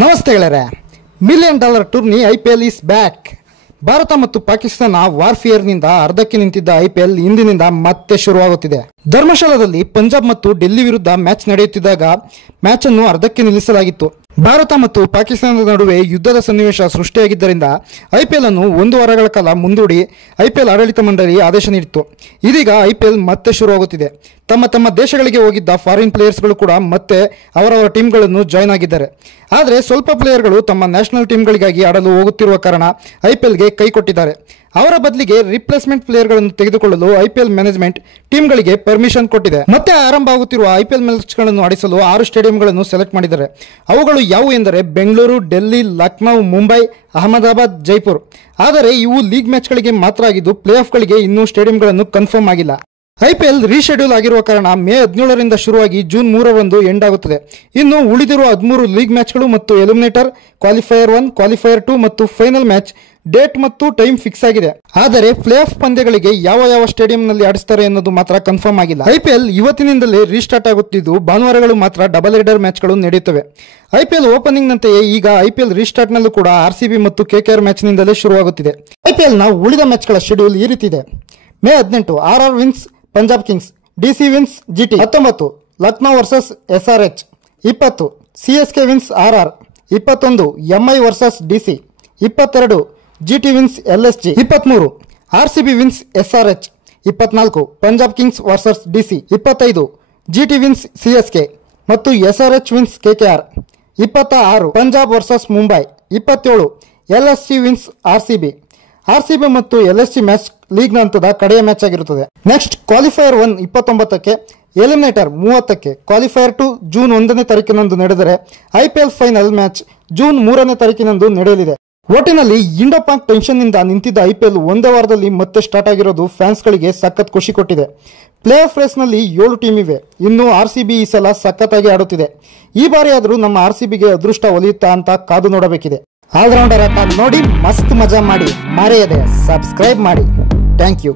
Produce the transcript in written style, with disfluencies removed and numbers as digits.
ನಮಸ್ತೆ ಗೆಳೆಯರೆ. $1,000,000 tourney IPL is back. Bharat ಮತ್ತು ಪಾಕಿಸ್ತಾನ ವಾರ್ಫಿಯರ್ನಿಂದ ಅರ್ಧಕ್ಕೆ ನಿಂತಿದ್ದ ಐಪಿಎಲ್ ಇಂದಿನಿಂದ ಮತ್ತೆ ಶುರುವಾಗುತ್ತಿದೆ. ಧರ್ಮಶಾಲಾದಲ್ಲಿ ಪಂಜಾಬ್ ಮತ್ತು ಡೆಲ್ಲಿ ವಿರುದ್ಧ ಮ್ಯಾಚ್ ನಡೆಯುತ್ತಿದ್ದಾಗ ಮ್ಯಾಚ್ ಅನ್ನು ಅರ್ಧಕ್ಕೆ ನಿಲ್ಲಿಸಲಾಗಿತ್ತು. ಭಾರತ ಮತ್ತು ಪಾಕಿಸ್ತಾನದ ನಡುವೆ ಯುದ್ಧದ ಸನ್ನಿವೇಶ ಸೃಷ್ಟಿಯಾಗಿದ್ದರಿಂದ ಐಪಿಎಲ್ ಅನ್ನು 1 ವಾರಗಳ ಕಾಲ ಮುಂದೂಡಿ ಐಪಿಎಲ್ ಆಡಳಿತ ಮಂಡಳಿ ಆದೇಶ ನೀಡಿತ್ತು. ಇದೀಗ ಐಪಿಎಲ್ ಮತ್ತೆ ಶುರುವಾಗುತ್ತಿದೆ. ತಮ್ಮ ದೇಶಗಳಿಗೆ ಹೋಗಿದ್ದ ಫಾರಿನ್ ಪ್ಲೇಯರ್ಸ್ಗಳು ಕೂಡ ಮತ್ತೆ ಅವರವರ ಟೀಮ್ಗಳನ್ನು ಜಾಯ್ನ್ ಆಗಿದ್ದಾರೆ. ಆದರೆ ಸ್ವಲ್ಪ ಪ್ಲೇಯರ್ಗಳು ತಮ್ಮ ನ್ಯಾಷನಲ್ ಟೀಮ್ಗಳಿಗಾಗಿ ಆಡಲು ಹೋಗುತ್ತಿರುವ ಕಾರಣ ಐಪಿಎಲ್ಗೆ ಕೈ ಕೊಟ್ಟಿದ್ದಾರೆ. ಅವರ ಬದಲಿಗೆ ರಿಪ್ಲೇಸ್ಮೆಂಟ್ ಪ್ಲೇಯರ್ಗಳನ್ನು ತೆಗೆದುಕೊಳ್ಳಲು ಐಪಿಎಲ್ ಮ್ಯಾನೇಜ್ಮೆಂಟ್ ಟೀಮ್ಗಳಿಗೆ ಪರ್ಮಿಷನ್ ಕೊಟ್ಟಿದೆ. ಮತ್ತೆ ಆರಂಭ ಆಗುತ್ತಿರುವ ಐಪಿಎಲ್ ಮ್ಯಾಚ್ಗಳನ್ನು ಆಡಿಸಲು 6 ಸ್ಟೇಡಿಯಂಗಳನ್ನು ಸೆಲೆಕ್ಟ್ ಮಾಡಿದ್ದಾರೆ. ಅವುಗಳು ಯಾವುವು ಎಂದರೆ ಬೆಂಗಳೂರು, ಡೆಲ್ಲಿ, ಲಕ್ನೋ, ಮುಂಬೈ, ಅಹಮದಾಬಾದ್, ಜೈಪುರ್. ಆದರೆ ಇವು ಲೀಗ್ ಮ್ಯಾಚ್ಗಳಿಗೆ ಮಾತ್ರ ಆಗಿದ್ದು ಪ್ಲೇ ಆಫ್ಗಳಿಗೆ ಇನ್ನೂ ಸ್ಟೇಡಿಯಂಗಳನ್ನು ಕನ್ಫರ್ಮ್ ಆಗಿಲ್ಲ. ಐಪಿಎಲ್ ರೀಶೆಡ್ಯೂಲ್ ಆಗಿರುವ ಕಾರಣ ಮೇ 17ರಿಂದ ಶುರುವಾಗಿ ಜೂನ್ 3ರಂದು ಎಂಡ್ ಆಗುತ್ತದೆ. ಇನ್ನು ಉಳಿದಿರುವ 13 ಲೀಗ್ ಮ್ಯಾಚ್ಗಳು ಮತ್ತು ಎಲಿಮಿನೇಟರ್, ಕ್ವಾಲಿಫೈಯರ್ 1, ಕ್ವಾಲಿಫೈಯರ್ 2 ಮತ್ತು ಫೈನಲ್ ಮ್ಯಾಚ್ ಡೇಟ್ ಮತ್ತು ಟೈಮ್ ಫಿಕ್ಸ್ ಆಗಿದೆ. ಆದರೆ ಪ್ಲೇ ಆಫ್ ಪಂದ್ಯಗಳಿಗೆ ಯಾವ ಸ್ಟೇಡಿಯಂನಲ್ಲಿ ಆಡಿಸ್ತಾರೆ ಅನ್ನೋದು ಮಾತ್ರ ಕನ್ಫರ್ಮ್ ಆಗಿಲ್ಲ. ಐಪಿಎಲ್ ಇವತ್ತಿನಿಂದಲೇ ರೀಸ್ಟಾರ್ಟ್ ಆಗುತ್ತಿದ್ದು ಭಾನುವಾರಗಳು ಮಾತ್ರ ಡಬಲ್ ಹೆಡರ್ ಮ್ಯಾಚ್ಗಳು ನಡೆಯುತ್ತವೆ. ಐಪಿಎಲ್ ಓಪನಿಂಗ್ ನಂತೆಯೇ ಈಗ ಐಪಿಎಲ್ ರೀಸ್ಟಾರ್ಟ್ ನಲ್ಲೂ ಕೂಡ ಆರ್ಸಿಬಿ ಮತ್ತು ಕೆಕೆಆರ್ ಮ್ಯಾಚ್ ನಿಂದಲೇ ಶುರುವಾಗುತ್ತಿದೆ. ಐಪಿಎಲ್ ನ ಉಳಿದ ಮ್ಯಾಚ್ಗಳ ಶೆಡ್ಯೂಲ್ ಈ ರೀತಿ ಇದೆ. May 18 RR wins Punjab Kings, DC wins GT. 19 Lucknow versus SRH. 20 CSK wins RR. 21 MI versus DC. 22 GT wins LSG. 23 RCB wins SRH. 24 Punjab Kings versus DC. 25 GT wins CSK ಮತ್ತು SRH wins KKR. 26 Punjab versus Mumbai. 27 LSG wins RCB. RCB ಮತ್ತು LSG match league ಹಂತದ ಕಡೆಯ match ಆಗಿರುತ್ತದೆ. Next qualifier 1 29ಕ್ಕೆ, eliminator 30ಕ್ಕೆ, qualifier 2 June 1ನೇ ತಾರೀಕಿನಂದು ನಡೆದರೆ IPL final match June 3ನೇ ತಾರೀಕಿನಂದು ನಡೆಯಲಿದೆ. ಒಟ್ಟಿನಲ್ಲಿ ಇಂಡೋ ಪಾಕ್ ಟೆನ್ಷನ್ ನಿಂದ ನಿಂತಿದ್ದ ಐಪಿಎಲ್ ಒಂದೇ ವಾರದಲ್ಲಿ ಮತ್ತೆ ಸ್ಟಾರ್ಟ್ ಆಗಿರೋದು ಫ್ಯಾನ್ಸ್ಗಳಿಗೆ ಸಖತ್ ಖುಷಿ ಕೊಟ್ಟಿದೆ. ಪ್ಲೇ ಆಫ್ ರೇಸ್ ನಲ್ಲಿ 7 ಟೀಮ್ ಇವೆ. ಇನ್ನು ಆರ್ಸಿಬಿ ಈ ಸಲ ಸಖತ್ತಾಗಿ ಆಡುತ್ತಿದೆ. ಈ ಬಾರಿ ಆದರೂ ನಮ್ಮ ಆರ್ಸಿಬಿಗೆ ಅದೃಷ್ಟ ಒಲಿಯುತ್ತಾ ಅಂತ ಕಾದು ನೋಡಬೇಕಿದೆ. ಆಲ್ರೌಂಡರ್ ಆಟ ನೋಡಿ ಮಸ್ತ್ ಮಜಾ ಮಾಡಿ. ಮರೆಯದೆ ಸಬ್ಸ್ಕ್ರೈಬ್ ಮಾಡಿ. Thank you.